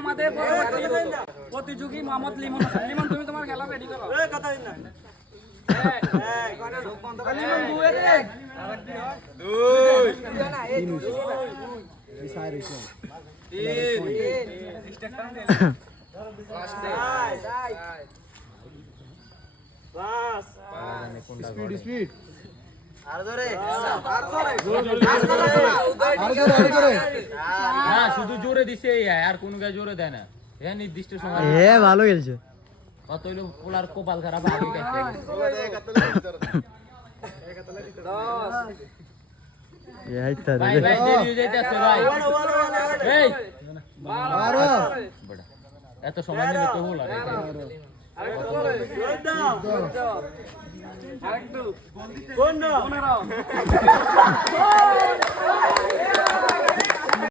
আমাদের প্রতিযোগী মোহাম্মদ লিমন। লিমন, তুমি তোমার খেলা রেডি করো। শুধু জোরে দিছে আর কোন গায়ে জোরে দেয় না। নির্দিষ্ট সময় ভালো খেলছে। কত হইলো পোলার কপাল খারাপ আগে গেছে। ভাই ভাই দেরি হয়ে যাইতেছে ভাই। এই এত সময় নিলে তো হলো রে। আরেকটু